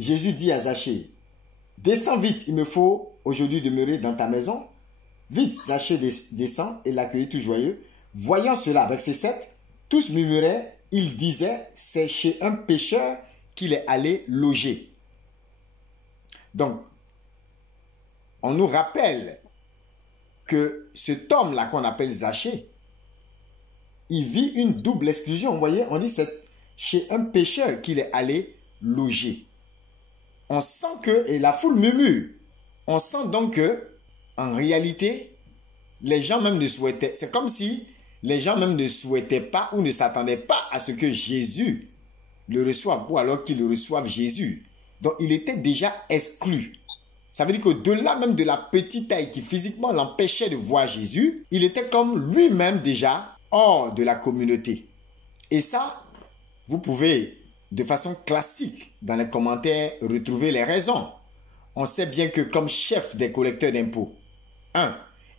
Jésus dit à Zachée, descends vite, il me faut aujourd'hui demeurer dans ta maison. Vite, Zachée descend et l'accueillit tout joyeux. Voyant cela, verset 7, tous murmuraient, ils disaient, c'est chez un pécheur qu'il est allé loger. Donc, on nous rappelle que cet homme-là qu'on appelle Zachée, il vit une double exclusion. Vous voyez, on dit c'est chez un pécheur qu'il est allé loger. On sent que, et la foule murmure, on sent donc que, en réalité, les gens même ne souhaitaient, c'est comme si les gens même ne souhaitaient pas ou ne s'attendaient pas à ce que Jésus le reçoive, ou alors qu'ils le reçoivent Jésus. Donc, il était déjà exclu. Ça veut dire qu'au-delà même de la petite taille qui physiquement l'empêchait de voir Jésus, il était comme lui-même déjà hors de la communauté. Et ça, vous pouvez, de façon classique, dans les commentaires, retrouver les raisons. On sait bien que comme chef des collecteurs d'impôts,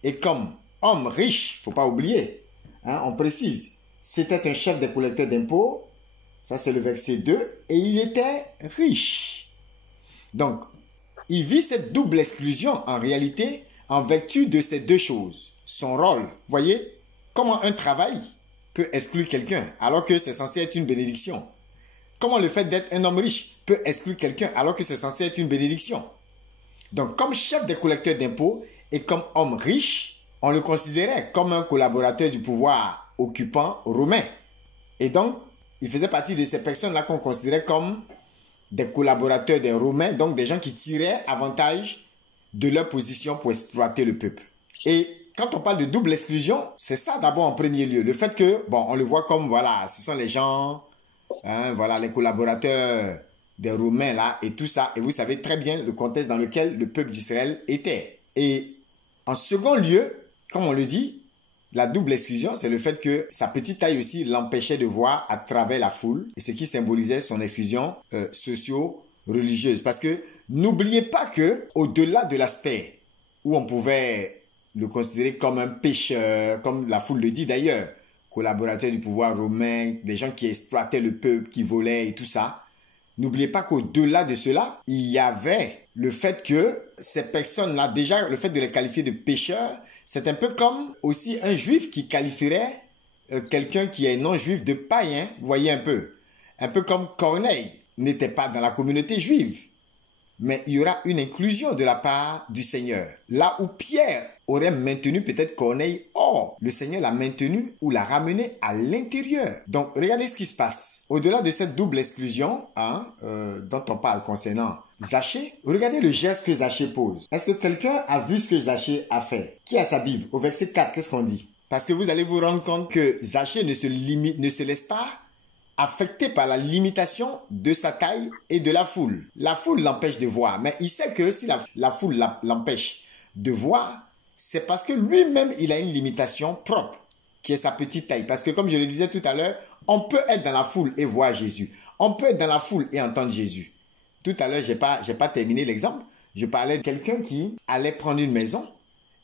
et comme homme riche, il ne faut pas oublier, on précise, c'était un chef des collecteurs d'impôts, ça c'est le verset 2, et il était riche. Donc, il vit cette double exclusion en réalité en vertu de ces deux choses. Son rôle, voyez, comment un travail peut exclure quelqu'un alors que c'est censé être une bénédiction. Comment le fait d'être un homme riche peut exclure quelqu'un alors que c'est censé être une bénédiction. Donc, comme chef des collecteurs d'impôts et comme homme riche, on le considérait comme un collaborateur du pouvoir occupant romain. Et donc, il faisait partie de ces personnes-là qu'on considérait comme des collaborateurs des Romains, donc des gens qui tiraient avantage de leur position pour exploiter le peuple. Et quand on parle de double exclusion, c'est ça d'abord en premier lieu. Le fait que, bon, on le voit comme, voilà, ce sont les gens, voilà, les collaborateurs des Romains là et tout ça. Et vous savez très bien le contexte dans lequel le peuple d'Israël était. Et en second lieu, comme on le dit, la double exclusion, c'est le fait que sa petite taille aussi l'empêchait de voir à travers la foule, et ce qui symbolisait son exclusion socio-religieuse. Parce que n'oubliez pas que, au-delà de l'aspect où on pouvait le considérer comme un pécheur, comme la foule le dit d'ailleurs, collaborateur du pouvoir romain, des gens qui exploitaient le peuple, qui volaient et tout ça, n'oubliez pas qu'au-delà de cela, il y avait le fait que ces personnes-là, déjà le fait de les qualifier de pécheurs, c'est un peu comme aussi un juif qui qualifierait quelqu'un qui est non-juif de païen, vous voyez un peu comme Corneille n'était pas dans la communauté juive. Mais il y aura une inclusion de la part du Seigneur. Là où Pierre aurait maintenu peut-être Corneille, or, le Seigneur l'a maintenu ou l'a ramené à l'intérieur. Donc, regardez ce qui se passe. Au-delà de cette double exclusion dont on parle concernant Zachée, regardez le geste que Zachée pose. Est-ce que quelqu'un a vu ce que Zachée a fait? Qui a sa Bible? Au verset 4, qu'est-ce qu'on dit? Parce que vous allez vous rendre compte que Zachée ne se laisse pas affecté par la limitation de sa taille et de la foule. La foule l'empêche de voir, mais il sait que si la foule l'empêche de voir, c'est parce que lui-même, il a une limitation propre, qui est sa petite taille. Parce que comme je le disais tout à l'heure, on peut être dans la foule et voir Jésus. On peut être dans la foule et entendre Jésus. Tout à l'heure, j'ai pas terminé l'exemple. Je parlais de quelqu'un qui allait prendre une maison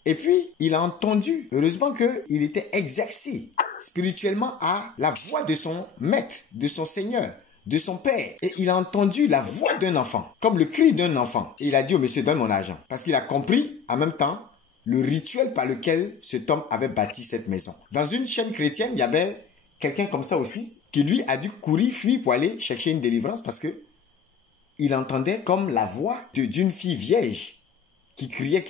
et puis il a entendu, heureusement qu'il était exercé spirituellement à la voix de son maître, de son Seigneur, de son Père. Et il a entendu la voix d'un enfant, comme le cri d'un enfant. Et il a dit au monsieur, donne mon argent. Parce qu'il a compris en même temps le rituel par lequel cet homme avait bâti cette maison. Dans une chaîne chrétienne, il y avait quelqu'un comme ça aussi, qui lui a dû courir, fuir pour aller chercher une délivrance parce que il entendait comme la voix d'une fille vierge qui criait,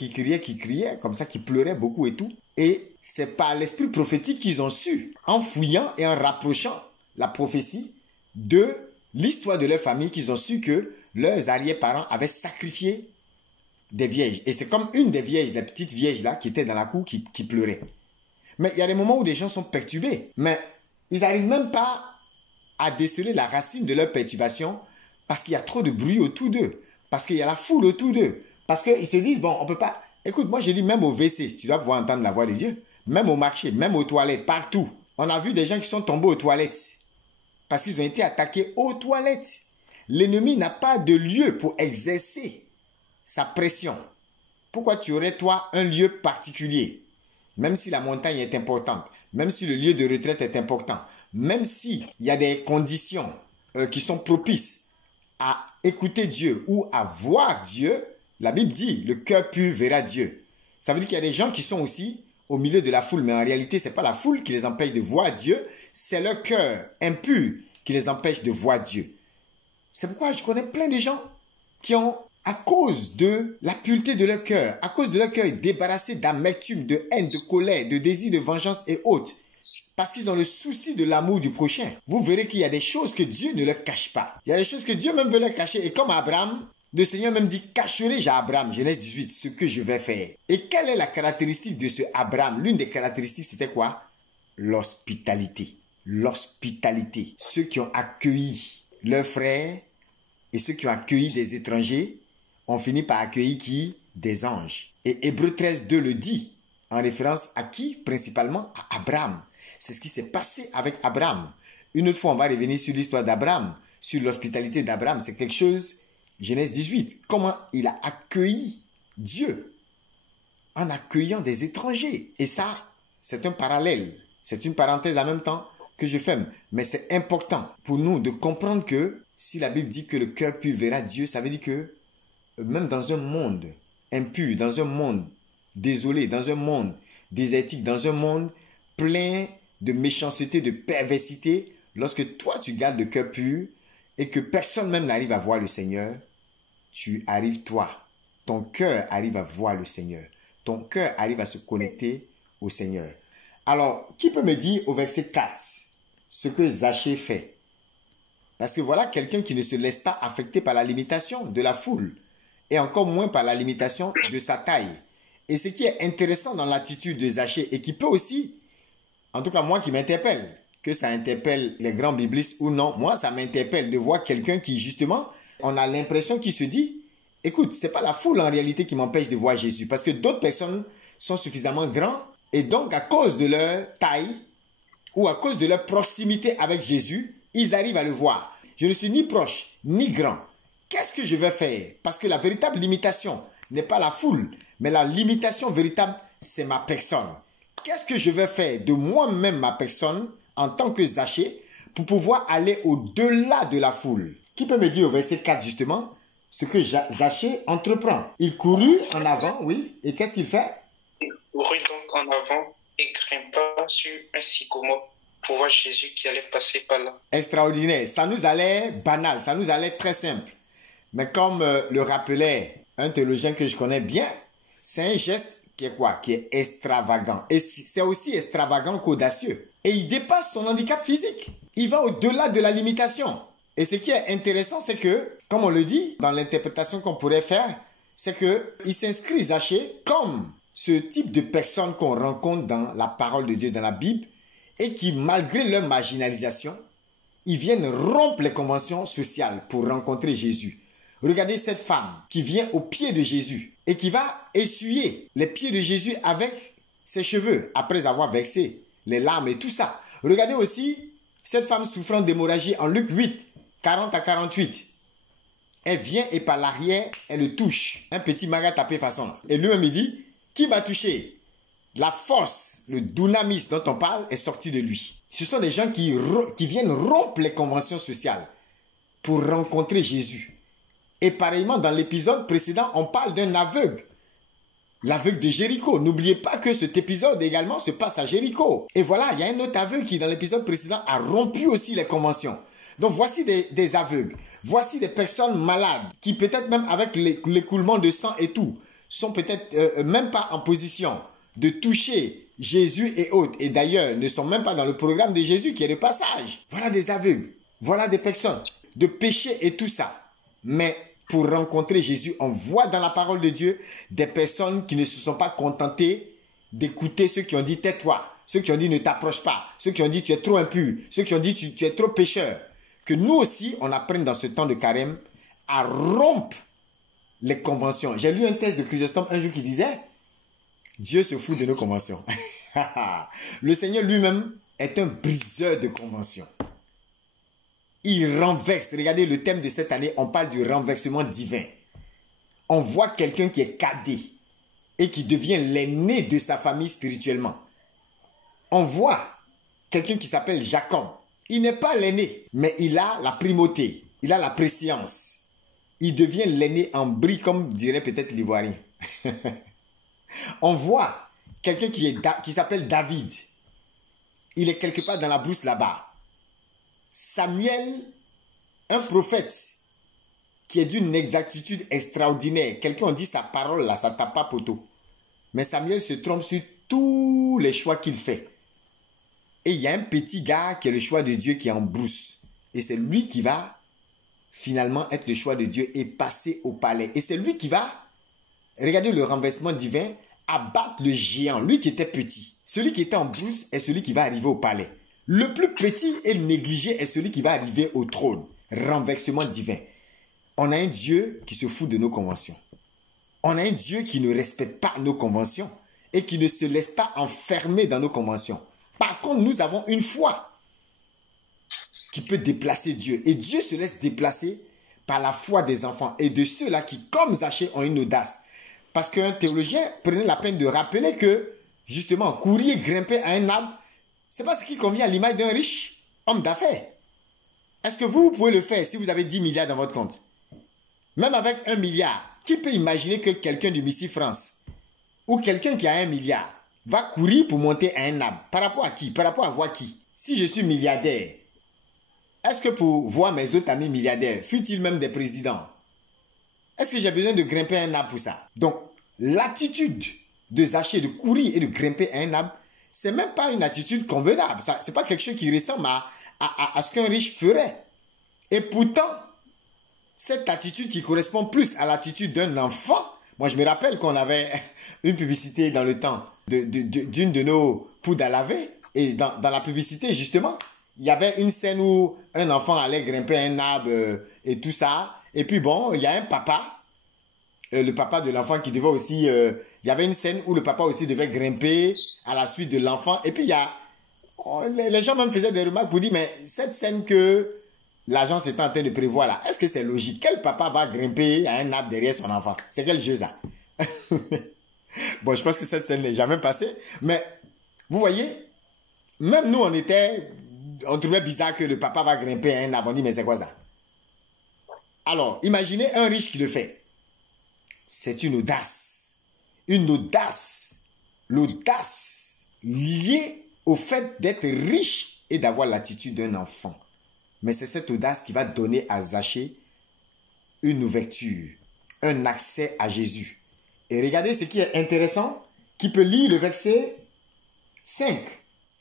comme ça, qui pleurait beaucoup et tout. Et c'est par l'esprit prophétique qu'ils ont su, en fouillant et en rapprochant la prophétie de l'histoire de leur famille, qu'ils ont su que leurs arrière-parents avaient sacrifié des vierges. Et c'est comme une des vierges, la petite vierge là, qui était dans la cour, qui pleurait. Mais il y a des moments où des gens sont perturbés. Mais ils n'arrivent même pas à déceler la racine de leur perturbation parce qu'il y a trop de bruit autour d'eux. Parce qu'il y a la foule autour d'eux. Parce qu'ils se disent, bon, on ne peut pas... Écoute, moi je dis même au WC, tu dois pouvoir entendre la voix de Dieu. Même au marché, même aux toilettes, partout. On a vu des gens qui sont tombés aux toilettes. Parce qu'ils ont été attaqués aux toilettes. L'ennemi n'a pas de lieu pour exercer sa pression. Pourquoi tu aurais, toi, un lieu particulier? Même si la montagne est importante, même si le lieu de retraite est important, même s'il y a des conditions qui sont propices à écouter Dieu ou à voir Dieu, la Bible dit, le cœur pur verra Dieu. Ça veut dire qu'il y a des gens qui sont aussi au milieu de la foule, mais en réalité, ce n'est pas la foule qui les empêche de voir Dieu, c'est leur cœur impur qui les empêche de voir Dieu. C'est pourquoi je connais plein de gens qui ont, à cause de la pureté de leur cœur, à cause de leur cœur débarrassé d'amertume, de haine, de colère, de désir de vengeance et autres, parce qu'ils ont le souci de l'amour du prochain. Vous verrez qu'il y a des choses que Dieu ne leur cache pas. Il y a des choses que Dieu même veut leur cacher. Et comme Abraham, le Seigneur même dit, cacherai-je à Abraham, Genèse 18, ce que je vais faire. Et quelle est la caractéristique de ce Abraham? L'une des caractéristiques, c'était quoi? L'hospitalité. L'hospitalité. Ceux qui ont accueilli leurs frères et ceux qui ont accueilli des étrangers ont fini par accueillir qui? Des anges. Et Hébreux 13, 2 le dit, en référence à qui? Principalement à Abraham. C'est ce qui s'est passé avec Abraham. Une autre fois, on va revenir sur l'histoire d'Abraham, sur l'hospitalité d'Abraham. C'est quelque chose, Genèse 18, comment il a accueilli Dieu en accueillant des étrangers. Et ça, c'est un parallèle. C'est une parenthèse en même temps que je ferme. Mais c'est important pour nous de comprendre que si la Bible dit que le cœur pur verra Dieu, ça veut dire que même dans un monde impur, dans un monde désolé, dans un monde désertique, dans un monde plein de méchanceté, de perversité, lorsque toi tu gardes le cœur pur et que personne même n'arrive à voir le Seigneur, tu arrives toi, ton cœur arrive à voir le Seigneur, ton cœur arrive à se connecter au Seigneur. Alors, qui peut me dire au verset 4 ce que Zachée fait? Parce que voilà quelqu'un qui ne se laisse pas affecter par la limitation de la foule et encore moins par la limitation de sa taille. Et ce qui est intéressant dans l'attitude de Zachée et qui peut aussi, en tout cas moi qui m'interpelle, que ça interpelle les grands biblistes ou non, moi ça m'interpelle de voir quelqu'un qui justement, on a l'impression qu'il se dit, écoute, c'est pas la foule en réalité qui m'empêche de voir Jésus, parce que d'autres personnes sont suffisamment grands et donc à cause de leur taille ou à cause de leur proximité avec Jésus, ils arrivent à le voir. Je ne suis ni proche ni grand. Qu'est-ce que je vais faire? Parce que la véritable limitation n'est pas la foule, mais la limitation véritable, c'est ma personne. Qu'est-ce que je vais faire de moi-même, ma personne, en tant que Zachée, pour pouvoir aller au-delà de la foule? Qui peut me dire au verset 4 justement, ce que Zachée entreprend? Il courut en avant, oui, et qu'est-ce qu'il fait? Il courut donc en avant et grimpa sur un sycomore pour voir Jésus qui allait passer par là. Extraordinaire, ça nous allait banal, ça nous allait très simple. Mais comme le rappelait un théologien que je connais bien, c'est un geste qui est quoi? Qui est extravagant. Et c'est aussi extravagant qu'audacieux. Et il dépasse son handicap physique. Il va au-delà de la limitation. Et ce qui est intéressant, c'est que, comme on le dit, dans l'interprétation qu'on pourrait faire, c'est qu'il s'inscrit, Zachée, comme ce type de personnes qu'on rencontre dans la parole de Dieu, dans la Bible, et qui, malgré leur marginalisation, ils viennent rompre les conventions sociales pour rencontrer Jésus. Regardez cette femme qui vient au pied de Jésus et qui va essuyer les pieds de Jésus avec ses cheveux après avoir versé les larmes et tout ça. Regardez aussi cette femme souffrant d'hémorragie en Luc 8, 40 à 48. Elle vient et par l'arrière, elle le touche. Un petit maga tapé façon. Et lui-même il dit, qui m'a touché? La force, le dunamis dont on parle est sorti de lui. Ce sont des gens qui viennent rompre les conventions sociales pour rencontrer Jésus. Et pareillement, dans l'épisode précédent, on parle d'un aveugle. L'aveugle de Jéricho. N'oubliez pas que cet épisode également se passe à Jéricho. Et voilà, il y a un autre aveugle qui, dans l'épisode précédent, a rompu aussi les conventions. Donc, voici des aveugles. Voici des personnes malades qui, peut-être même avec l'écoulement de sang et tout, sont peut-être même pas en position de toucher Jésus et autres. Et d'ailleurs, ne sont même pas dans le programme de Jésus qui est le passage. Voilà des aveugles. Voilà des personnes de péché et tout ça. Mais pour rencontrer Jésus, on voit dans la parole de Dieu des personnes qui ne se sont pas contentées d'écouter ceux qui ont dit tais-toi, ceux qui ont dit ne t'approche pas, ceux qui ont dit tu es trop impur, ceux qui ont dit tu es trop pécheur. Que nous aussi, on apprenne dans ce temps de carême à rompre les conventions. J'ai lu un texte de Chrysostome un jour qui disait Dieu se fout de nos conventions. Le Seigneur lui-même est un briseur de conventions. Il renverse. Regardez le thème de cette année, on parle du renversement divin. On voit quelqu'un qui est cadet et qui devient l'aîné de sa famille spirituellement. On voit quelqu'un qui s'appelle Jacob. Il n'est pas l'aîné, mais il a la primauté, il a la préscience. il devient l'aîné en brie, comme dirait peut-être l'Ivoirien. On voit quelqu'un qui s'appelle David. Il est quelque part dans la brousse là-bas. Samuel, un prophète qui est d'une exactitude extraordinaire. Quelqu'un dit sa parole là, ça tape pas poteau. Mais Samuel se trompe sur tous les choix qu'il fait. Et il y a un petit gars qui est le choix de Dieu qui est en brousse. Et c'est lui qui va finalement être le choix de Dieu et passer au palais. Et c'est lui qui va, regardez le renversement divin, abattre le géant, lui qui était petit. Celui qui était en brousse est celui qui va arriver au palais. Le plus petit et le négligé est celui qui va arriver au trône. Renversement divin. On a un Dieu qui se fout de nos conventions. On a un Dieu qui ne respecte pas nos conventions et qui ne se laisse pas enfermer dans nos conventions. Par contre, nous avons une foi qui peut déplacer Dieu. Et Dieu se laisse déplacer par la foi des enfants et de ceux-là qui, comme Zachée, ont une audace. Parce qu'un théologien prenait la peine de rappeler que, justement, courir, grimper à un arbre, ce n'est pas ce qui convient à l'image d'un riche homme d'affaires. Est-ce que vous pouvez le faire si vous avez 10 milliards dans votre compte? Même avec 1 milliard, qui peut imaginer que quelqu'un du Missy France ou quelqu'un qui a 1 milliard va courir pour monter à un arbre? Par rapport à qui? Par rapport à voir qui? Si je suis milliardaire, est-ce que pour voir mes autres amis milliardaires, fut-il même des présidents, est-ce que j'ai besoin de grimper à un arbre pour ça? Donc, l'attitude de Zachée, de courir et de grimper à un arbre, c'est même pas une attitude convenable. Ce n'est pas quelque chose qui ressemble à ce qu'un riche ferait. Et pourtant, cette attitude qui correspond plus à l'attitude d'un enfant, moi je me rappelle qu'on avait une publicité dans le temps d'une de nos poudres à laver, et dans la publicité justement, il y avait une scène où un enfant allait grimper un arbre et tout ça, et puis bon, il y a un papa, le papa de l'enfant qui devait aussi, il y avait une scène où le papa aussi devait grimper à la suite de l'enfant, et puis il y a, les gens même faisaient des remarques pour dire, mais cette scène que l'agence est en train de prévoir là, est-ce que c'est logique? Quel papa va grimper à un arbre derrière son enfant? C'est quel jeu ça? Bon, je pense que cette scène n'est jamais passée, mais vous voyez, même nous on trouvait bizarre que le papa va grimper à un arbre, on dit mais c'est quoi ça? Alors, imaginez un riche qui le fait. C'est une audace. Une audace. L'audace liée au fait d'être riche et d'avoir l'attitude d'un enfant. Mais c'est cette audace qui va donner à Zachée une ouverture, un accès à Jésus. Et regardez ce qui est intéressant, qui peut lire le verset 5.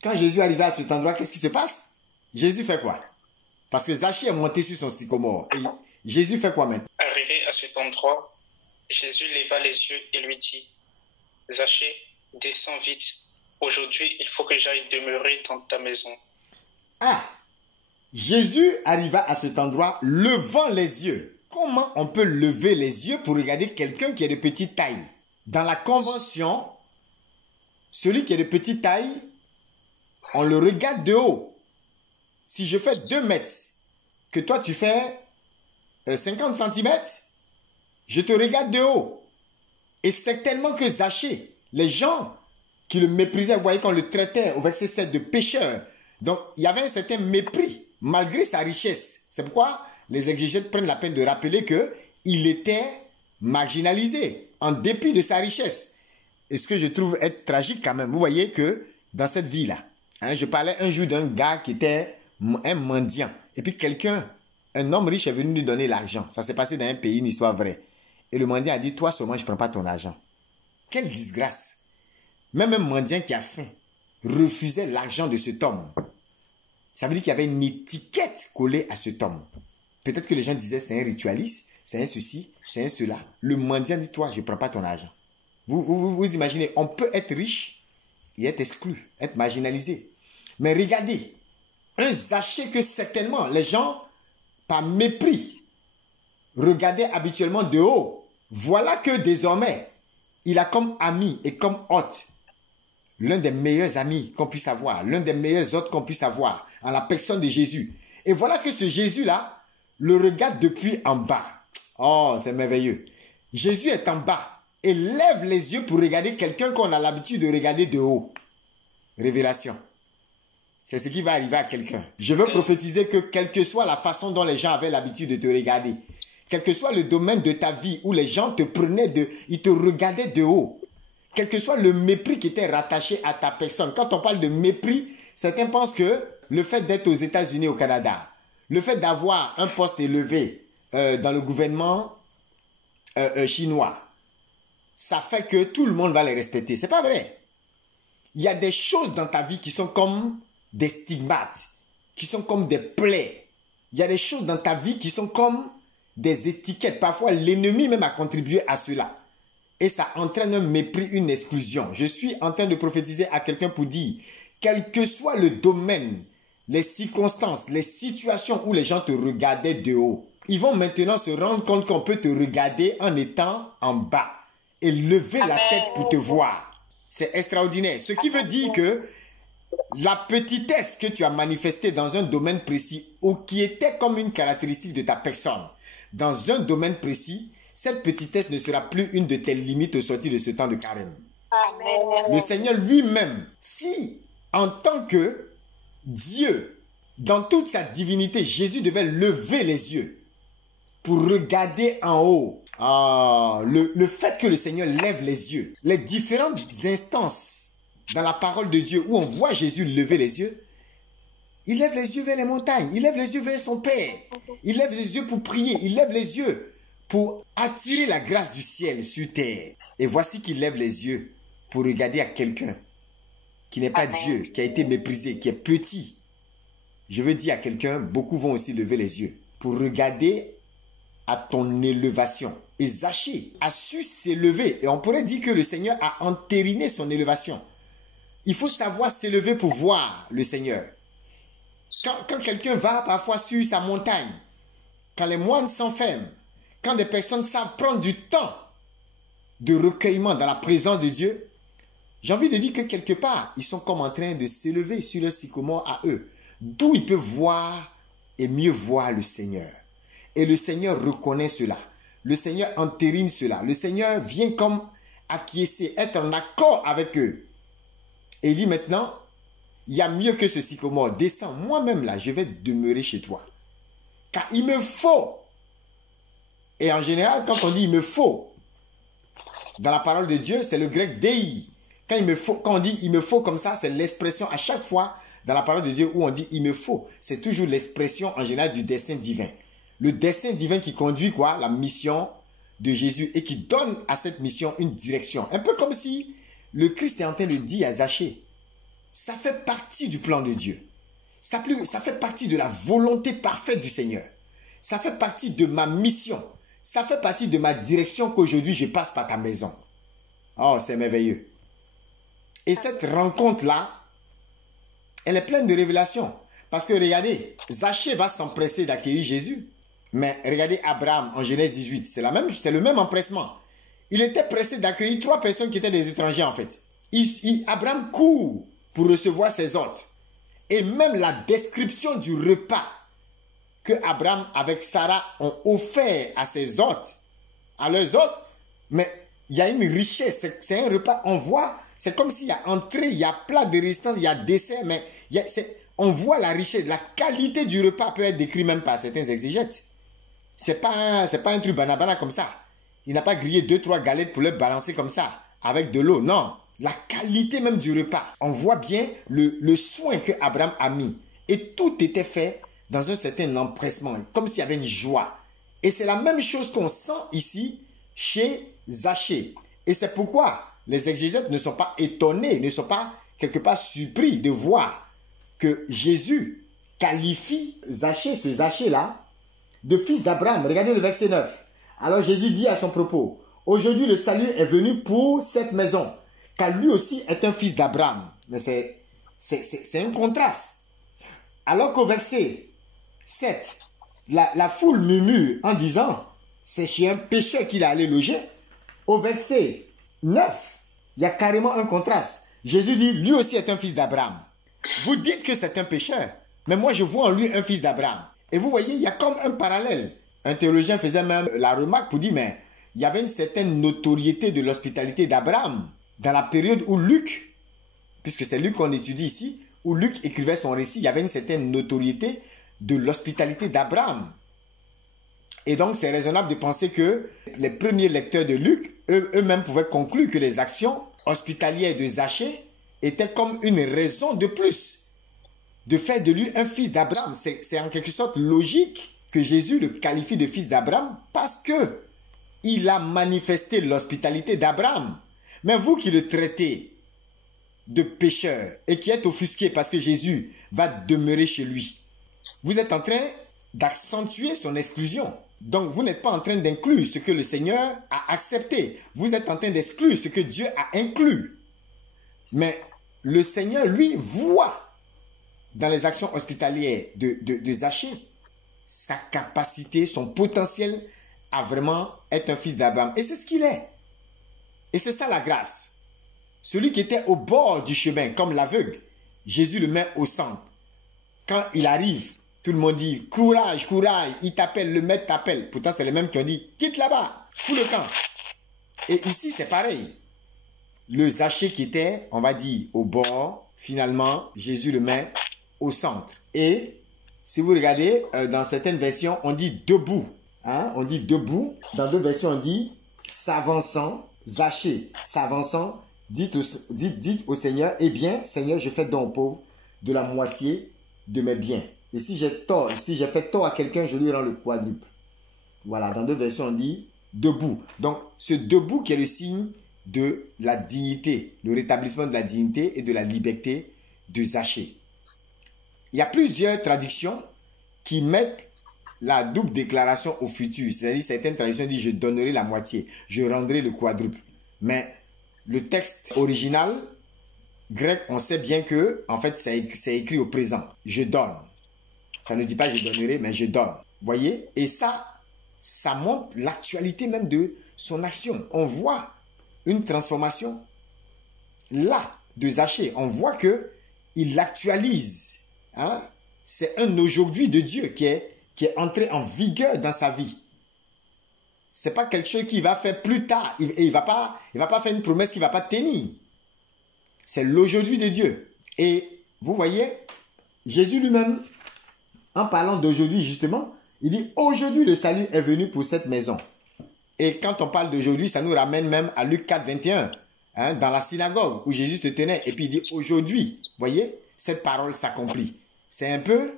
Quand Jésus arrivait à cet endroit, qu'est-ce qui se passe? Jésus fait quoi? Parce que Zachée est monté sur son sycomore. Et Jésus fait quoi maintenant? Arrivé à cet endroit, Jésus leva les yeux et lui dit, Zachée, descends vite. Aujourd'hui, il faut que j'aille demeurer dans ta maison. Ah! Jésus arriva à cet endroit levant les yeux. Comment on peut lever les yeux pour regarder quelqu'un qui est de petite taille? Dans la convention, celui qui est de petite taille, on le regarde de haut. Si je fais 2 mètres, que toi tu fais 50 cm, je te regarde de haut. Et c'est tellement que Zachée, les gens qui le méprisaient, vous voyez qu'on le traitait au verset 7 de pécheur. Donc il y avait un certain mépris malgré sa richesse. C'est pourquoi les exégètes prennent la peine de rappeler qu'il était marginalisé en dépit de sa richesse. Et ce que je trouve être tragique quand même, vous voyez que dans cette vie-là, je parlais un jour d'un gars qui était un mendiant. Et puis un homme riche est venu lui donner l'argent. Ça s'est passé dans un pays, une histoire vraie. Et le mendiant a dit, toi seulement, je ne prends pas ton argent. Quelle disgrâce! Même un mendiant qui a faim refusait l'argent de cet homme. Ça veut dire qu'il y avait une étiquette collée à cet homme. Peut-être que les gens disaient, c'est un ritualiste, c'est un ceci, c'est un cela. Le mendiant dit, toi, je ne prends pas ton argent. Vous imaginez, on peut être riche et être exclu, être marginalisé. Mais regardez, un Zachée que certainement les gens, par mépris, regardaient habituellement de haut. Voilà que désormais, il a comme ami et comme hôte l'un des meilleurs amis qu'on puisse avoir, l'un des meilleurs hôtes qu'on puisse avoir, en la personne de Jésus. Et voilà que ce Jésus-là le regarde depuis en bas. Oh, c'est merveilleux. Jésus est en bas et lève les yeux pour regarder quelqu'un qu'on a l'habitude de regarder de haut. Révélation. C'est ce qui va arriver à quelqu'un. Je veux prophétiser que quelle que soit la façon dont les gens avaient l'habitude de te regarder, quel que soit le domaine de ta vie où les gens te prenaient ils te regardaient de haut, quel que soit le mépris qui était rattaché à ta personne. Quand on parle de mépris, certains pensent que le fait d'être aux États-Unis, au Canada, le fait d'avoir un poste élevé dans le gouvernement chinois, ça fait que tout le monde va les respecter. C'est pas vrai. Il y a des choses dans ta vie qui sont comme des stigmates, qui sont comme des plaies. Il y a des choses dans ta vie qui sont comme des étiquettes. Parfois, l'ennemi même a contribué à cela. Et ça entraîne un mépris, une exclusion. Je suis en train de prophétiser à quelqu'un pour dire, quel que soit le domaine, les circonstances, les situations où les gens te regardaient de haut, ils vont maintenant se rendre compte qu'on peut te regarder en étant en bas et lever la tête pour te voir. C'est extraordinaire. Ce qui veut dire que la petitesse que tu as manifestée dans un domaine précis ou qui était comme une caractéristique de ta personne, dans un domaine précis, cette petitesse ne sera plus une de tes limites au sortir de ce temps de carême. Amen. Le Seigneur lui-même, si en tant que Dieu, dans toute sa divinité, Jésus devait lever les yeux pour regarder en haut. Le fait que le Seigneur lève les yeux, les différentes instances dans la parole de Dieu où on voit Jésus lever les yeux, il lève les yeux vers les montagnes, il lève les yeux vers son Père, il lève les yeux pour prier, il lève les yeux pour attirer la grâce du ciel sur terre. Et voici qu'il lève les yeux pour regarder à quelqu'un qui n'est pas Dieu, qui a été méprisé, qui est petit. Je veux dire à quelqu'un, beaucoup vont aussi lever les yeux pour regarder à ton élévation. Et Zachée a su s'élever. Et on pourrait dire que le Seigneur a entériné son élévation. Il faut savoir s'élever pour voir le Seigneur. Quand quelqu'un va parfois sur sa montagne, quand les moines s'enferment, quand des personnes savent prendre du temps de recueillement dans la présence de Dieu, j'ai envie de dire que quelque part, ils sont comme en train de s'élever sur le sycomore à eux, d'où ils peuvent voir et mieux voir le Seigneur. Et le Seigneur reconnaît cela. Le Seigneur entérine cela. Le Seigneur vient comme acquiescer, être en accord avec eux. Et il dit maintenant, il y a mieux que ce sycomore. Descends, moi-même là, je vais demeurer chez toi. Car il me faut. Et en général, quand on dit il me faut, dans la parole de Dieu, c'est le grec dei. Quand on dit il me faut comme ça, c'est l'expression à chaque fois dans la parole de Dieu où on dit il me faut. C'est toujours l'expression en général du dessein divin. Le dessein divin qui conduit quoi? La mission de Jésus et qui donne à cette mission une direction. Un peu comme si le Christ est en train de dire à Zachée, ça fait partie du plan de Dieu. Ça fait partie de la volonté parfaite du Seigneur. Ça fait partie de ma mission. Ça fait partie de ma direction qu'aujourd'hui je passe par ta maison. Oh, c'est merveilleux. Et cette rencontre-là, elle est pleine de révélations. Parce que regardez, Zachée va s'empresser d'accueillir Jésus. Mais regardez Abraham en Genèse 18, c'est le même empressement. Il était pressé d'accueillir 3 personnes qui étaient des étrangers en fait. Abraham court pour recevoir ses hôtes. Et même la description du repas que Abraham avec Sarah ont offert à ses hôtes, à leurs hôtes, mais il y a une richesse, c'est un repas, on voit, c'est comme s'il y a entrée, il y a plat de restaurant, il y a dessert, mais on voit la richesse, la qualité du repas peut être décrite même par certains exégètes. C'est pas un truc banabana comme ça. Il n'a pas grillé 2-3 galettes pour les balancer comme ça, avec de l'eau. Non, la qualité même du repas. On voit bien le soin que Abraham a mis. Et tout était fait dans un certain empressement, comme s'il y avait une joie. Et c'est la même chose qu'on sent ici chez Zachée. Et c'est pourquoi les exégètes ne sont pas étonnés, ne sont pas quelque part surpris de voir que Jésus qualifie Zachée, ce Zachée-là, de fils d'Abraham. Regardez le verset 9. Alors Jésus dit à son propos, aujourd'hui le salut est venu pour cette maison, car lui aussi est un fils d'Abraham. Mais c'est un contraste. Alors qu'au verset 7, la foule murmure en disant, c'est chez un pécheur qu'il est allé loger. Au verset 9, il y a carrément un contraste. Jésus dit, lui aussi est un fils d'Abraham. Vous dites que c'est un pécheur, mais moi je vois en lui un fils d'Abraham. Et vous voyez, il y a comme un parallèle. Un théologien faisait même la remarque pour dire, mais il y avait une certaine notoriété de l'hospitalité d'Abraham dans la période où Luc, puisque c'est Luc qu'on étudie ici, où Luc écrivait son récit, il y avait une certaine notoriété de l'hospitalité d'Abraham. Et donc, c'est raisonnable de penser que les premiers lecteurs de Luc, eux-mêmes pouvaient conclure que les actions hospitalières de Zachée étaient comme une raison de plus de faire de lui un fils d'Abraham. C'est en quelque sorte logique que Jésus le qualifie de fils d'Abraham parce que il a manifesté l'hospitalité d'Abraham. Mais vous qui le traitez de pécheur et qui êtes offusqué parce que Jésus va demeurer chez lui, vous êtes en train d'accentuer son exclusion. Donc, vous n'êtes pas en train d'inclure ce que le Seigneur a accepté. Vous êtes en train d'exclure ce que Dieu a inclus. Mais le Seigneur, lui, voit dans les actions hospitalières de Zachée sa capacité, son potentiel à vraiment être un fils d'Abraham. Et c'est ce qu'il est. Et c'est ça la grâce. Celui qui était au bord du chemin, comme l'aveugle, Jésus le met au centre. Quand il arrive, tout le monde dit, courage, courage, il t'appelle, le maître t'appelle. Pourtant, c'est les mêmes qui ont dit, quitte là-bas, fous le camp. Et ici, c'est pareil. Le Zachée qui était, on va dire, au bord, finalement, Jésus le met au centre. Et si vous regardez, dans certaines versions, on dit debout. Hein? On dit debout. Dans d'autres versions, on dit s'avançant. Zachée, s'avançant, dites au Seigneur, eh bien, Seigneur, je fais don aux pauvres de la moitié de mes biens. Et si j'ai fait tort à quelqu'un, je lui rends le quadruple. Voilà, dans d'autres versions, on dit debout. Donc, ce debout qui est le signe de la dignité, le rétablissement de la dignité et de la liberté de Zachée. Il y a plusieurs traductions qui mettent la double déclaration au futur. C'est-à-dire, certaines traductions disent « je donnerai la moitié, je rendrai le quadruple ». Mais le texte original grec, on sait bien que, en fait, c'est écrit au présent. « Je donne ». Ça ne dit pas « je donnerai », mais « je donne ». Voyez? Et ça montre l'actualité même de son action. On voit une transformation là de Zachée. On voit qu'il actualise. Hein? C'est un aujourd'hui de Dieu qui est entré en vigueur dans sa vie. C'est pas quelque chose qu'il va faire plus tard. Il va pas faire une promesse qu'il va pas tenir. C'est l'aujourd'hui de Dieu. Et vous voyez, Jésus lui-même, en parlant d'aujourd'hui justement, il dit aujourd'hui le salut est venu pour cette maison. Et quand on parle d'aujourd'hui, ça nous ramène même à Luc 4, 21, hein, dans la synagogue où Jésus se tenait. Et puis il dit aujourd'hui, voyez, cette parole s'accomplit. C'est un peu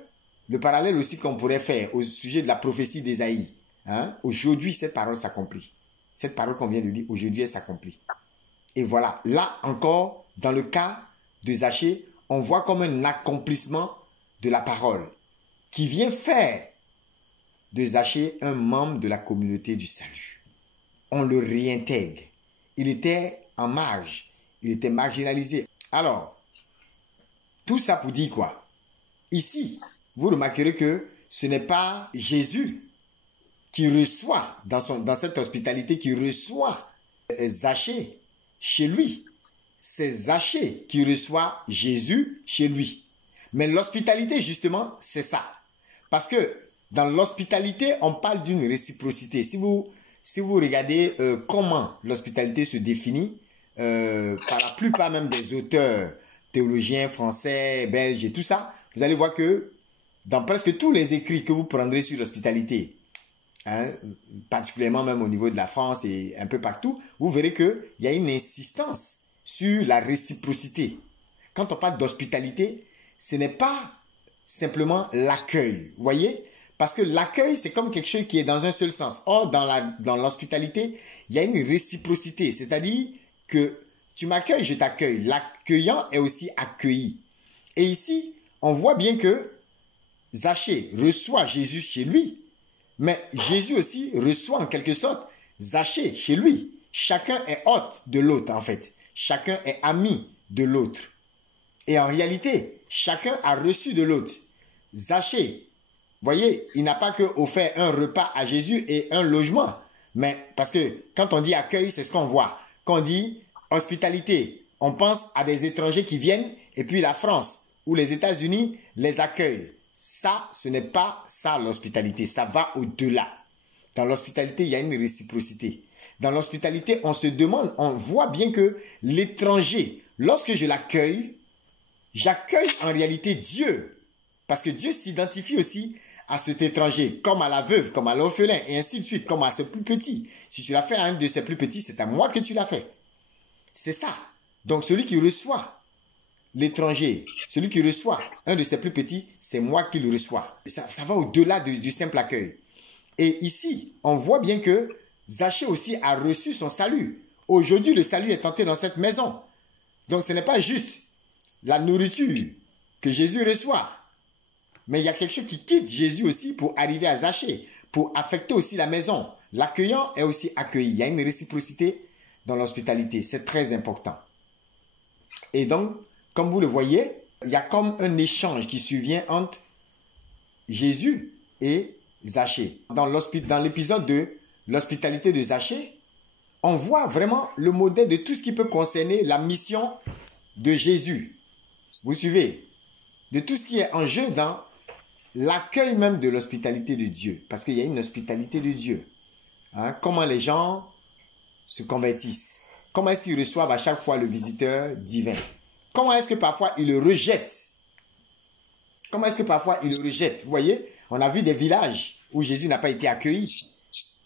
le parallèle aussi qu'on pourrait faire au sujet de la prophétie d'Ésaïe. Hein? Aujourd'hui, cette parole s'accomplit. Cette parole qu'on vient de lire, aujourd'hui, elle s'accomplit. Et voilà, là encore, dans le cas de Zachée, on voit comme un accomplissement de la parole qui vient faire de Zachée un membre de la communauté du salut. On le réintègre. Il était en marge. Il était marginalisé. Alors, tout ça pour dire quoi? Ici, vous remarquerez que ce n'est pas Jésus qui reçoit, dans cette hospitalité, qui reçoit Zachée chez lui. C'est Zachée qui reçoit Jésus chez lui. Mais l'hospitalité, justement, c'est ça. Parce que dans l'hospitalité, on parle d'une réciprocité. Si vous regardez comment l'hospitalité se définit, par la plupart même des auteurs théologiens français, belges et tout ça, vous allez voir que dans presque tous les écrits que vous prendrez sur l'hospitalité, hein, particulièrement même au niveau de la France et un peu partout, vous verrez qu'il y a une insistance sur la réciprocité. Quand on parle d'hospitalité, ce n'est pas simplement l'accueil, vous voyez? Parce que l'accueil, c'est comme quelque chose qui est dans un seul sens. Or, dans l'hospitalité, il y a une réciprocité, c'est-à-dire que tu m'accueilles, je t'accueille. L'accueillant est aussi accueilli. Et ici, on voit bien que Zachée reçoit Jésus chez lui, mais Jésus aussi reçoit en quelque sorte Zachée chez lui. Chacun est hôte de l'autre en fait. Chacun est ami de l'autre. Et en réalité, chacun a reçu de l'autre. Zachée, voyez, il n'a pas que offert un repas à Jésus et un logement. Mais parce que quand on dit accueil, c'est ce qu'on voit. Quand on dit hospitalité, on pense à des étrangers qui viennent et puis la France ou les États-Unis les accueillent. Ça, ce n'est pas ça l'hospitalité. Ça va au-delà. Dans l'hospitalité, il y a une réciprocité. Dans l'hospitalité, on se demande, on voit bien que l'étranger, lorsque je l'accueille, j'accueille en réalité Dieu. Parce que Dieu s'identifie aussi à cet étranger, comme à la veuve, comme à l'orphelin, et ainsi de suite, comme à ce plus petit. Si tu l'as fait à un de ces plus petits, c'est à moi que tu l'as fait. C'est ça. Donc celui qui reçoit l'étranger, celui qui reçoit un de ses plus petits, c'est moi qui le reçois. Ça va au-delà du simple accueil. Et ici, on voit bien que Zachée aussi a reçu son salut. Aujourd'hui, le salut est entré dans cette maison. Donc ce n'est pas juste la nourriture que Jésus reçoit. Mais il y a quelque chose qui quitte Jésus aussi pour arriver à Zachée, pour affecter aussi la maison. L'accueillant est aussi accueilli. Il y a une réciprocité dans l'hospitalité. C'est très important. Et donc, comme vous le voyez, il y a comme un échange qui survient entre Jésus et Zachée. Dans l'épisode de l'hospitalité de Zachée, on voit vraiment le modèle de tout ce qui peut concerner la mission de Jésus. Vous suivez? De tout ce qui est en jeu dans l'accueil même de l'hospitalité de Dieu. Parce qu'il y a une hospitalité de Dieu. Hein? Comment les gens se convertissent. Comment est-ce qu'ils reçoivent à chaque fois le visiteur divin. Comment est-ce que parfois ils le rejettent. Comment est-ce que parfois ils le rejettent. Vous voyez, on a vu des villages où Jésus n'a pas été accueilli.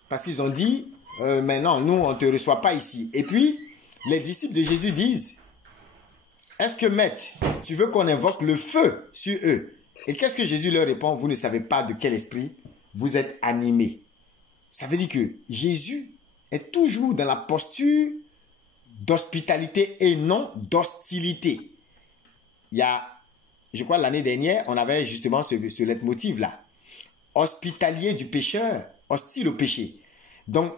Parce qu'ils ont dit, maintenant, nous, on ne te reçoit pas ici. Et puis, les disciples de Jésus disent, est-ce que, maître, tu veux qu'on invoque le feu sur eux? Et qu'est-ce que Jésus leur répond? Vous ne savez pas de quel esprit vous êtes animés. Ça veut dire que Jésus est toujours dans la posture d'hospitalité et non d'hostilité. Il y a, je crois, l'année dernière, on avait justement ce leitmotiv-là. Hospitalier du pécheur, hostile au péché. Donc,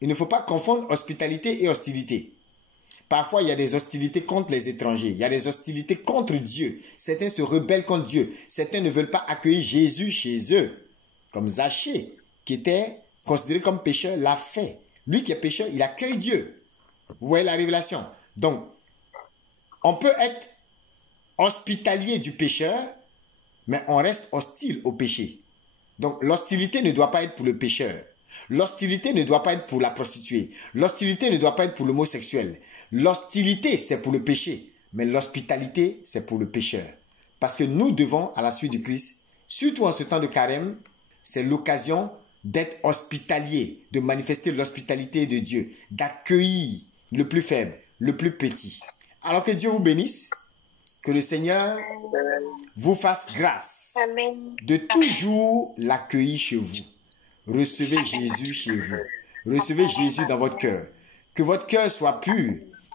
il ne faut pas confondre hospitalité et hostilité. Parfois, il y a des hostilités contre les étrangers. Il y a des hostilités contre Dieu. Certains se rebellent contre Dieu. Certains ne veulent pas accueillir Jésus chez eux. Comme Zachée, qui était considéré comme pécheur, l'a fait. Lui qui est pécheur, il accueille Dieu. Vous voyez la révélation. Donc, on peut être hospitalier du pécheur, mais on reste hostile au péché. Donc, l'hostilité ne doit pas être pour le pécheur. L'hostilité ne doit pas être pour la prostituée. L'hostilité ne doit pas être pour l'homosexuel. L'hostilité, c'est pour le péché. Mais l'hospitalité, c'est pour le pécheur. Parce que nous devons, à la suite du Christ, surtout en ce temps de carême, c'est l'occasion d'être hospitalier, de manifester l'hospitalité de Dieu, d'accueillir le plus faible, le plus petit. Alors que Dieu vous bénisse, que le Seigneur vous fasse grâce de toujours l'accueillir chez vous. Recevez Jésus chez vous. Recevez Jésus dans votre cœur. Que votre cœur soit pur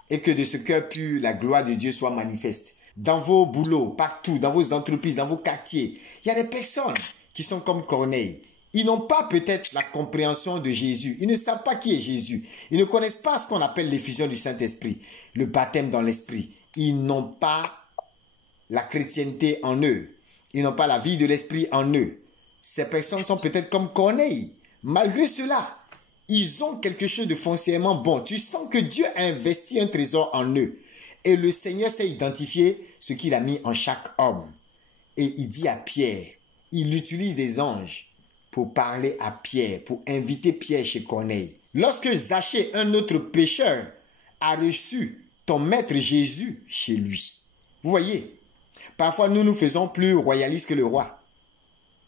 et que de ce cœur pur, la gloire de Dieu soit manifeste. Dans vos boulots, partout, dans vos entreprises, dans vos quartiers, il y a des personnes qui sont comme Corneille. Ils n'ont pas peut-être la compréhension de Jésus. Ils ne savent pas qui est Jésus. Ils ne connaissent pas ce qu'on appelle l'effusion du Saint-Esprit, le baptême dans l'Esprit. Ils n'ont pas la chrétienté en eux. Ils n'ont pas la vie de l'Esprit en eux. Ces personnes sont peut-être comme Corneille. Malgré cela, ils ont quelque chose de foncièrement bon. Tu sens que Dieu a investi un trésor en eux. Et le Seigneur sait identifier ce qu'il a mis en chaque homme. Et il dit à Pierre, il utilise des anges pour parler à Pierre, pour inviter Pierre chez Corneille. Lorsque Zachée, un autre pécheur, a reçu ton maître Jésus chez lui. Vous voyez, parfois nous nous faisons plus royalistes que le roi.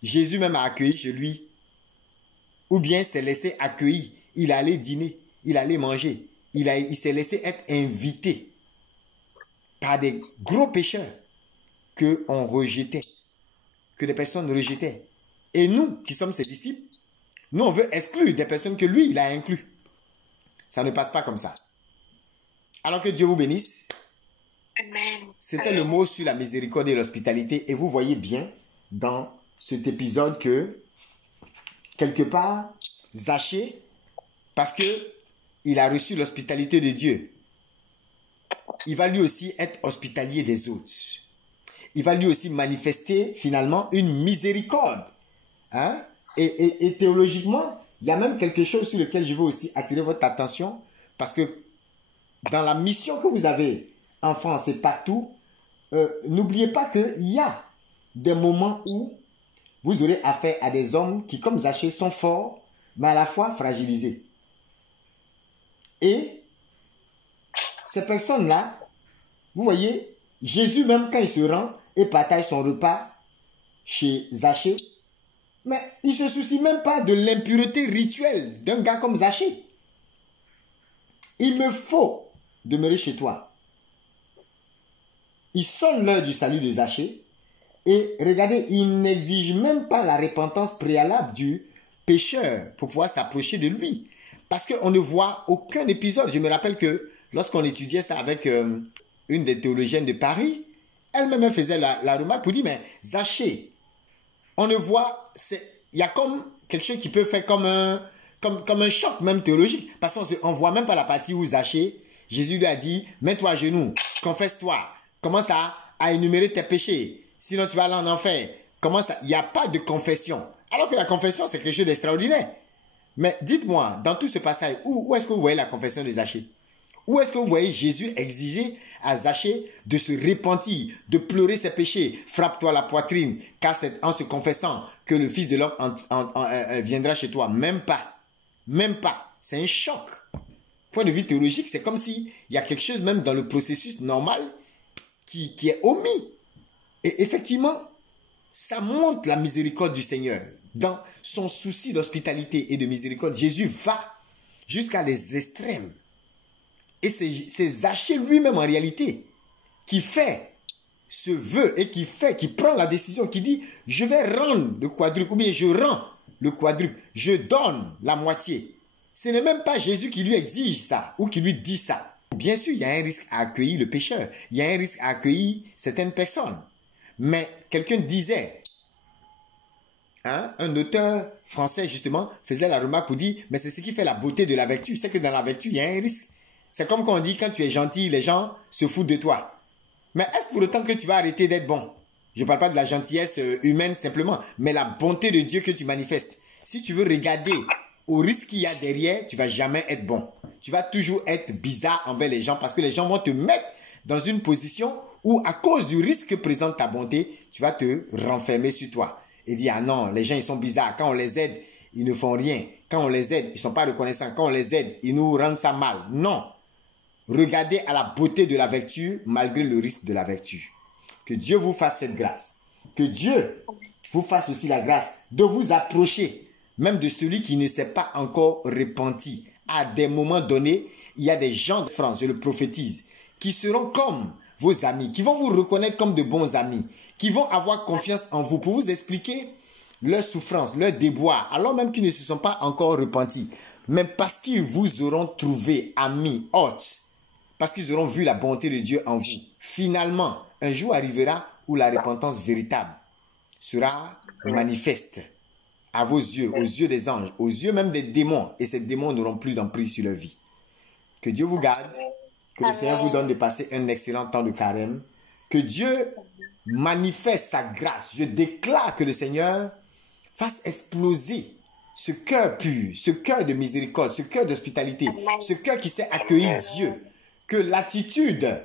Jésus même a accueilli chez lui. Ou bien s'est laissé accueillir. Il allait dîner, il allait manger. Il s'est laissé être invité par des gros pécheurs qu'on rejetait, que des personnes rejetaient. Et nous, qui sommes ses disciples, nous on veut exclure des personnes que lui, il a inclus. Ça ne passe pas comme ça. Alors que Dieu vous bénisse. Amen. C'était le mot sur la miséricorde et l'hospitalité. Et vous voyez bien dans cet épisode que, quelque part, Zachée, parce qu'il a reçu l'hospitalité de Dieu, il va lui aussi être hospitalier des autres. Il va lui aussi manifester finalement une miséricorde. Hein? Et théologiquement, il y a même quelque chose sur lequel je veux aussi attirer votre attention, parce que dans la mission que vous avez en France et partout, n'oubliez pas qu'il y a des moments où vous aurez affaire à des hommes qui, comme Zachée, sont forts, mais à la fois fragilisés. Et ces personnes-là, vous voyez, Jésus même quand il se rend et partage son repas chez Zachée, Mais il ne se soucie même pas de l'impureté rituelle d'un gars comme Zachée. Il me faut demeurer chez toi. Il sonne l'heure du salut de Zachée. Et regardez, il n'exige même pas la repentance préalable du pécheur pour pouvoir s'approcher de lui. Parce qu'on ne voit aucun épisode. Je me rappelle que lorsqu'on étudiait ça avec une des théologiennes de Paris, elle-même faisait la remarque pour dire, mais Zachée, on ne voit, il y a comme quelque chose qui peut faire comme un choc même théologique. Parce qu'on ne voit même pas la partie où Zachée, Jésus lui a dit, mets-toi à genoux, confesse-toi, commence à énumérer tes péchés. Sinon, tu vas aller en enfer. Comment ça? Il n'y a pas de confession. Alors que la confession, c'est quelque chose d'extraordinaire. Mais dites-moi, dans tout ce passage, où est-ce que vous voyez la confession de Zachée? Où est-ce que vous voyez Jésus exiger à Zachée de se repentir, de pleurer ses péchés? Frappe-toi la poitrine, car c'est en se confessant que le Fils de l'homme viendra chez toi. Même pas. Même pas. C'est un choc. Point de vue théologique, c'est comme s'il y a quelque chose même dans le processus normal qui est omis. Et effectivement, ça montre la miséricorde du Seigneur. Dans son souci d'hospitalité et de miséricorde, Jésus va jusqu'à les extrêmes. Et c'est Zachée lui-même en réalité qui fait ce vœu et qui prend la décision, qui dit, je vais rendre le quadruple, ou bien je rends le quadruple, je donne la moitié. Ce n'est même pas Jésus qui lui exige ça ou qui lui dit ça. Bien sûr, il y a un risque à accueillir le pécheur. Il y a un risque à accueillir certaines personnes. Mais quelqu'un disait, un auteur français justement faisait la remarque pour dire, mais c'est ce qui fait la beauté de la vertu. C'est que dans la vertu, il y a un risque. C'est comme quand on dit, quand tu es gentil, les gens se foutent de toi. Mais est-ce pour autant que tu vas arrêter d'être bon? Je ne parle pas de la gentillesse humaine simplement, mais la bonté de Dieu que tu manifestes. Si tu veux regarder au risque qu'il y a derrière, tu ne vas jamais être bon. Tu vas toujours être bizarre envers les gens parce que les gens vont te mettre dans une position où à cause du risque que présente ta bonté, tu vas te renfermer sur toi et dire, ah non, les gens ils sont bizarres, quand on les aide, ils ne font rien, quand on les aide, ils ne sont pas reconnaissants, quand on les aide, ils nous rendent ça mal. Non, regardez à la beauté de la vertu malgré le risque de la vertu. Que Dieu vous fasse cette grâce, que Dieu vous fasse aussi la grâce de vous approcher, même de celui qui ne s'est pas encore repenti. À des moments donnés, il y a des gens de France, je le prophétise, qui seront comme vos amis, qui vont vous reconnaître comme de bons amis, qui vont avoir confiance en vous pour vous expliquer leurs souffrances, leurs déboires, alors même qu'ils ne se sont pas encore repentis. Mais parce qu'ils vous auront trouvé amis, hôtes, parce qu'ils auront vu la bonté de Dieu en vous. Finalement, un jour arrivera où la repentance véritable sera manifeste à vos yeux, aux yeux des anges, aux yeux même des démons. Et ces démons n'auront plus d'emprise sur leur vie. Que Dieu vous garde. Que le Seigneur vous donne de passer un excellent temps de carême. Que Dieu manifeste sa grâce. Je déclare que le Seigneur fasse exploser ce cœur pur, ce cœur de miséricorde, ce cœur d'hospitalité, ce cœur qui sait accueillir Dieu. Que l'attitude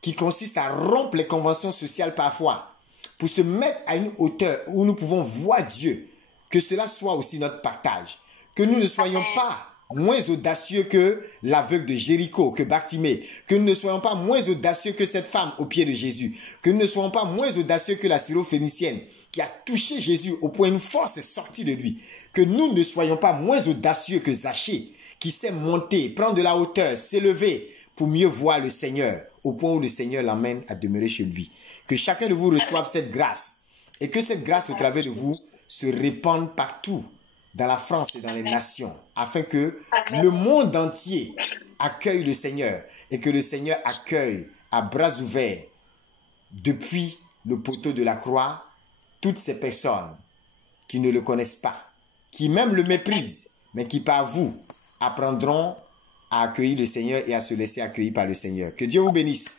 qui consiste à rompre les conventions sociales parfois, pour se mettre à une hauteur où nous pouvons voir Dieu, que cela soit aussi notre partage. Que nous ne soyons pas moins audacieux que l'aveugle de Jéricho, que Bartimée, que nous ne soyons pas moins audacieux que cette femme au pied de Jésus, que nous ne soyons pas moins audacieux que la syrophénicienne qui a touché Jésus au point où une force est sortie de lui, que nous ne soyons pas moins audacieux que Zachée qui sait monter, prendre de la hauteur, s'élever pour mieux voir le Seigneur au point où le Seigneur l'emmène à demeurer chez lui. Que chacun de vous reçoive cette grâce et que cette grâce au travers de vous se répande partout dans la France et dans les nations, afin que le monde entier accueille le Seigneur et que le Seigneur accueille à bras ouverts, depuis le poteau de la croix, toutes ces personnes qui ne le connaissent pas, qui même le méprisent, mais qui par vous apprendront à accueillir le Seigneur et à se laisser accueillir par le Seigneur. Que Dieu vous bénisse.